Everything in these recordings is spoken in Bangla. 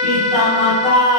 kita mata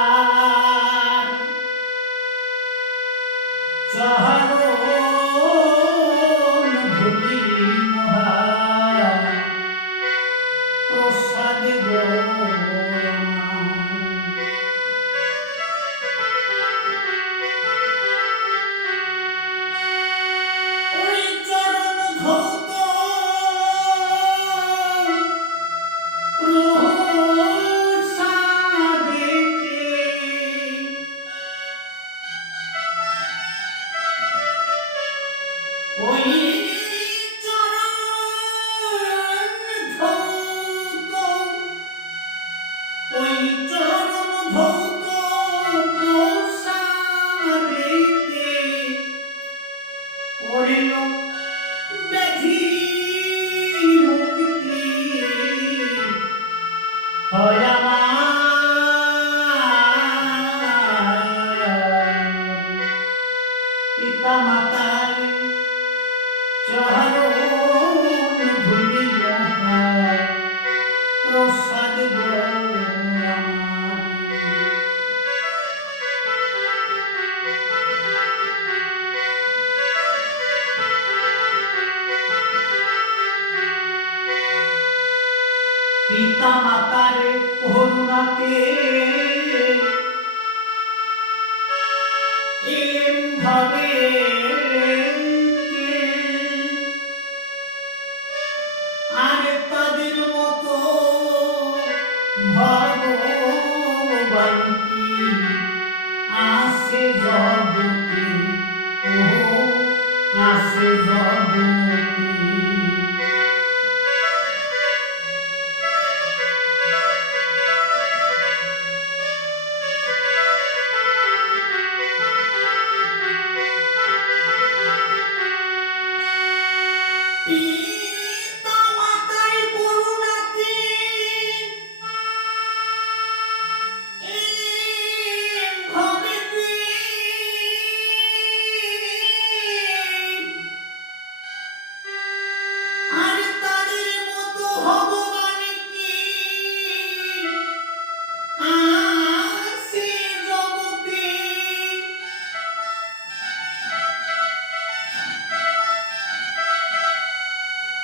Marino.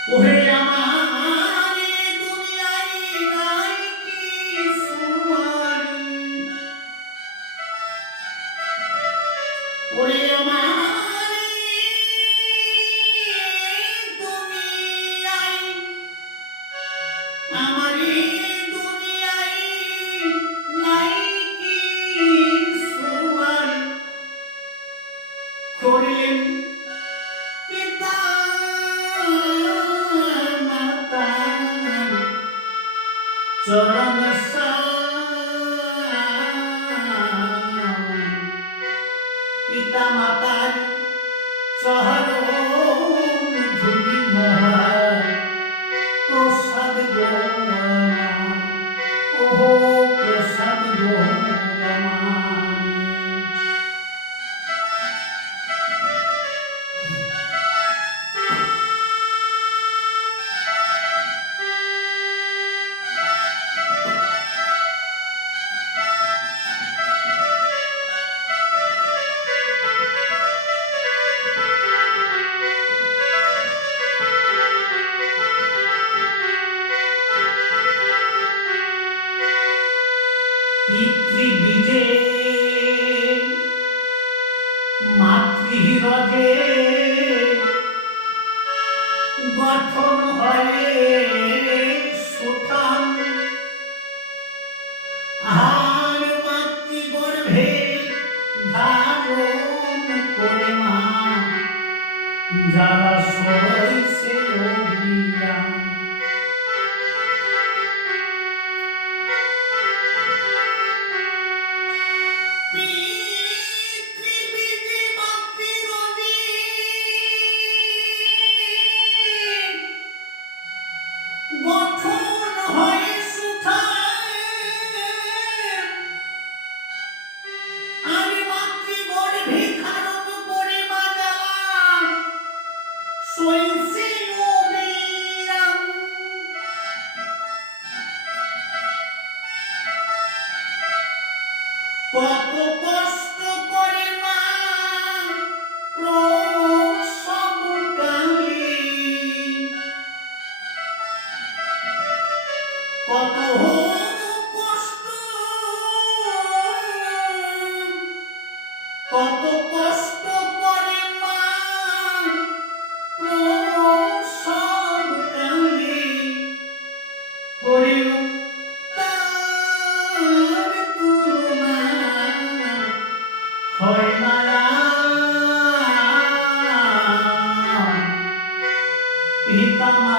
오해 I Swara. কত কষ্ট করে মা সব কাঙ্গে হরিও তার তুলনা হয় মারা পিতা মা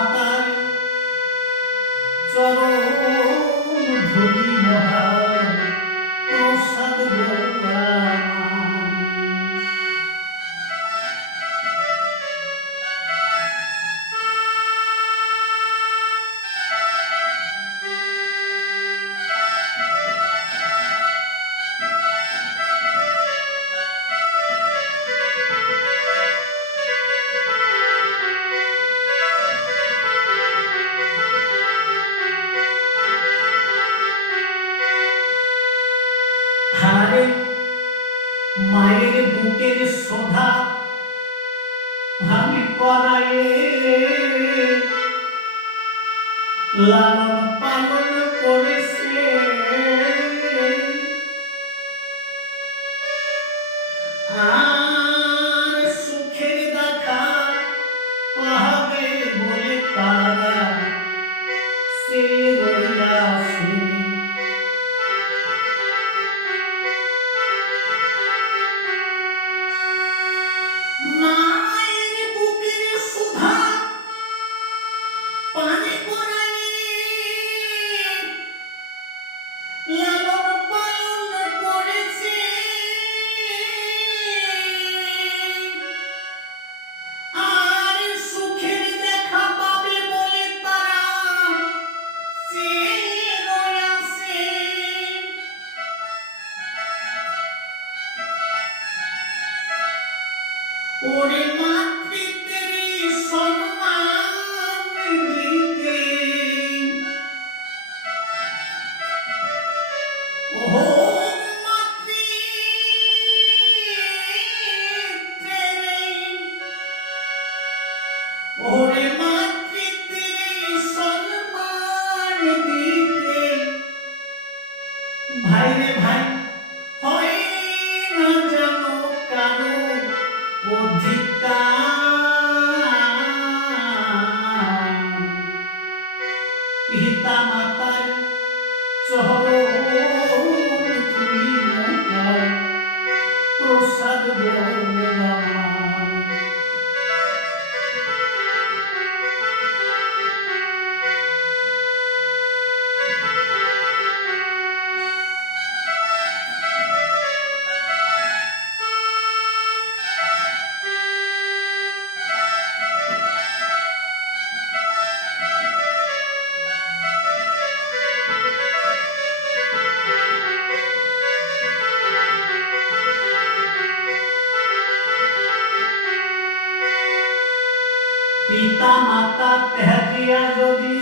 দিয়া যদি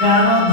কারণ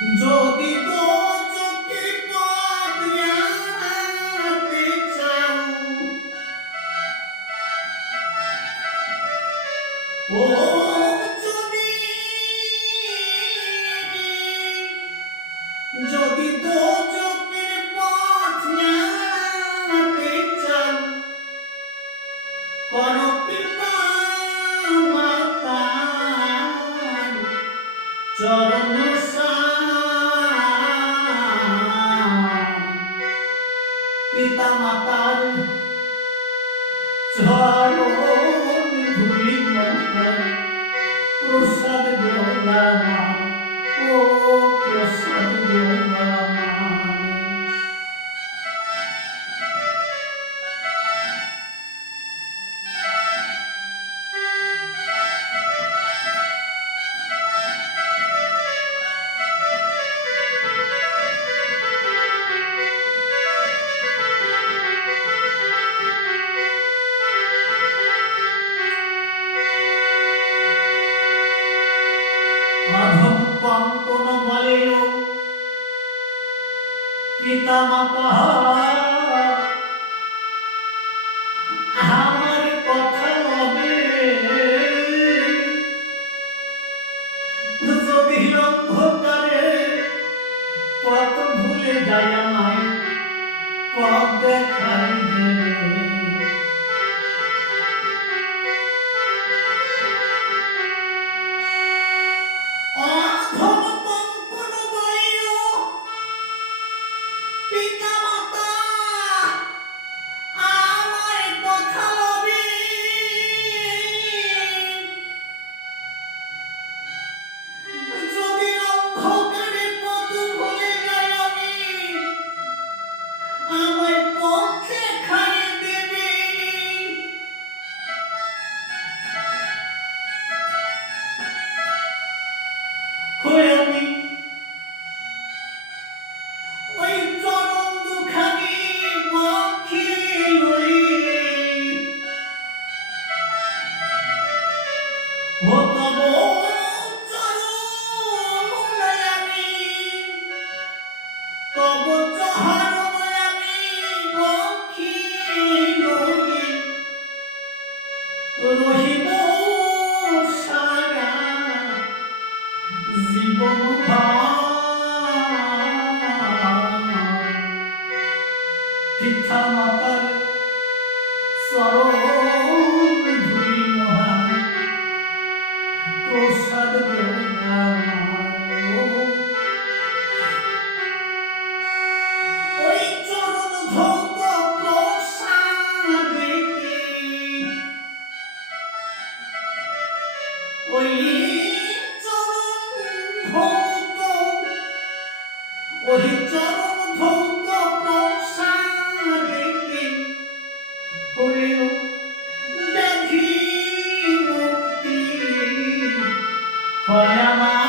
যদি তো চোখে পথ জানাতে চাও। ও যদি যদি তো চোখের পথ জানাতে চাও। কোনো পিতা মাতা চল পিতা মাতা Por amar.